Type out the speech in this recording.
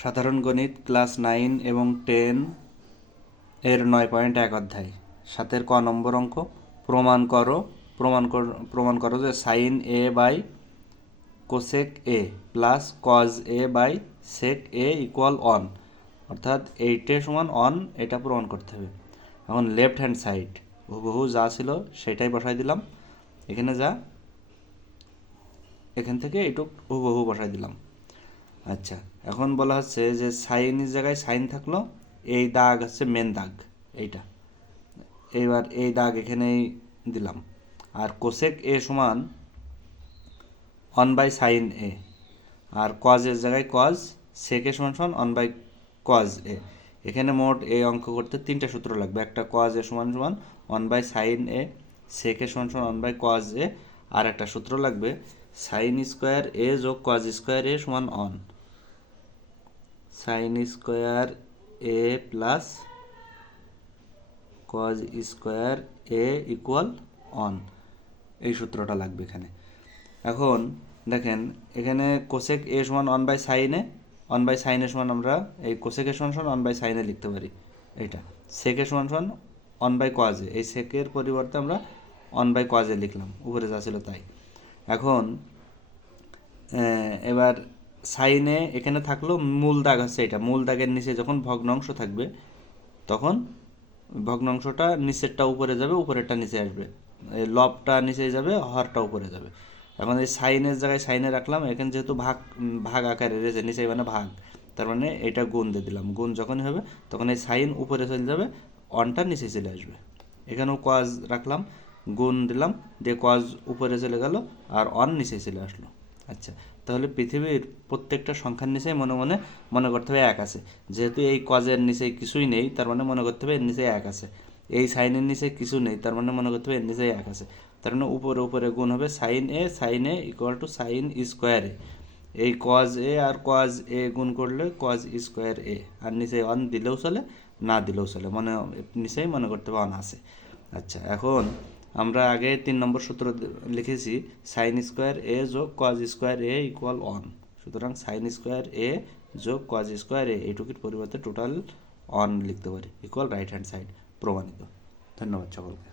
সাধারণ গণিত ক্লাস 9 এবং 10 এর 9.1 অধ্যায় 7 ক নম্বর অঙ্ক। প্রমাণ করো যে sine A by cosec A plus cos A by sec A equal one, অর্থাৎ এইটে সমান অন, এটা প্রমাণ করতে হবে। এখন লেফট হ্যান্ড সাইড হুবহু যা ছিল সেটাই বসাই দিলাম, এখানে যা এখান থেকে এইটুক হুবহু বসাই দিলাম। আচ্ছা, এখন বলা হচ্ছে যে সাইনের জায়গায় সাইন থাকলো, এই দাগ হচ্ছে মেন দাগ এইটা, এইবার এই দাগ এখানেই দিলাম। আর কোসেক এ সমান 1/sin এ, আর কজের জায়গায় কজ, সেক এ সমান সমান 1/cos এ। এখানে মোট এই অঙ্ক করতে 3টে সূত্র লাগবে। একটা কজ এ সমান সমান 1/sin এ, সেক এ সমান সমান 1/cos এ, আর একটা সূত্র লাগবে সাইন স্কোয়ার এ যোগ কজ স্কোয়ার এ সমান on, sign square A plus cos square A equal on, এই সূত্রটা লাগবে এখানে। এখন দেখেন এখানে কোসেক এ সমান 1/sin এ, 1/sin এ সমান আমরা এই কোসেক এ সমান সমান 1/sin এ লিখতে পারি। এইটা সেক এ সমান সমান 1/cos এ, এই সেকের পরিবর্তে আমরা 1/cos এ লিখলাম, উপরে যা ছিল তাই। এখন এবার সাইনে এখানে থাকলো মূল দাগ হচ্ছে এটা, মূল দাগের নিচে যখন ভগ্নাংশ থাকবে তখন ভগ্নাংশটা নিচেরটা উপরে যাবে, উপরেরটা নিচে আসবে, লবটা নিচে যাবে, হরটা উপরে যাবে। এখন এই সাইনের জায়গায় সাইনে রাখলাম, এখানে যেহেতু ভাগ আকারে রয়েছে নিচে মানে ভাগ, তার মানে এটা গুণ দিয়ে দিলাম। গুণ যখনই হবে তখন এই সাইন উপরে চলে যাবে, অনটা নিচে চলে আসবে। এখানেও কজ রাখলাম, গুণ দিলাম, দিয়ে কজ উপরে চলে গেল আর অন নিচে চলে আসলো। আচ্ছা, তাহলে পৃথিবীর প্রত্যেকটা সংখ্যার নিচে মনে করতে হবে এক আছে। যেহেতু এই কজের নিচে কিছুই নেই, তার মানে মনে করতে হবে এর নিচে এক আছে। এই সাইনের নিচে কিছু নেই, তার মানে মনে করতে হবে এর নিচে এক আছে। তার মানে উপরে উপরে গুণ হবে sine A equal to sine square A. এই কজ এ আর কজ এ গুণ করলে কজ স্কোয়ার এ, আর নিচে অন দিলেও চলে, না দিলেও চলে, নিচেই মনে করতে হবে অন আছে। আচ্ছা, এখন আমরা আগে 3 নম্বর সূত্র লিখেছি সাইন স্কোয়ার এ যোগ cos square A equal on. সুতরাং সাইন স্কোয়ার এ যোগ কজ স্কোয়ার এ এইটুকুর পরিবর্তে টোটাল অন লিখতে পারি, ইকুয়াল রাইট হ্যান্ড সাইড, প্রমাণিত। ধন্যবাদ সকলকে।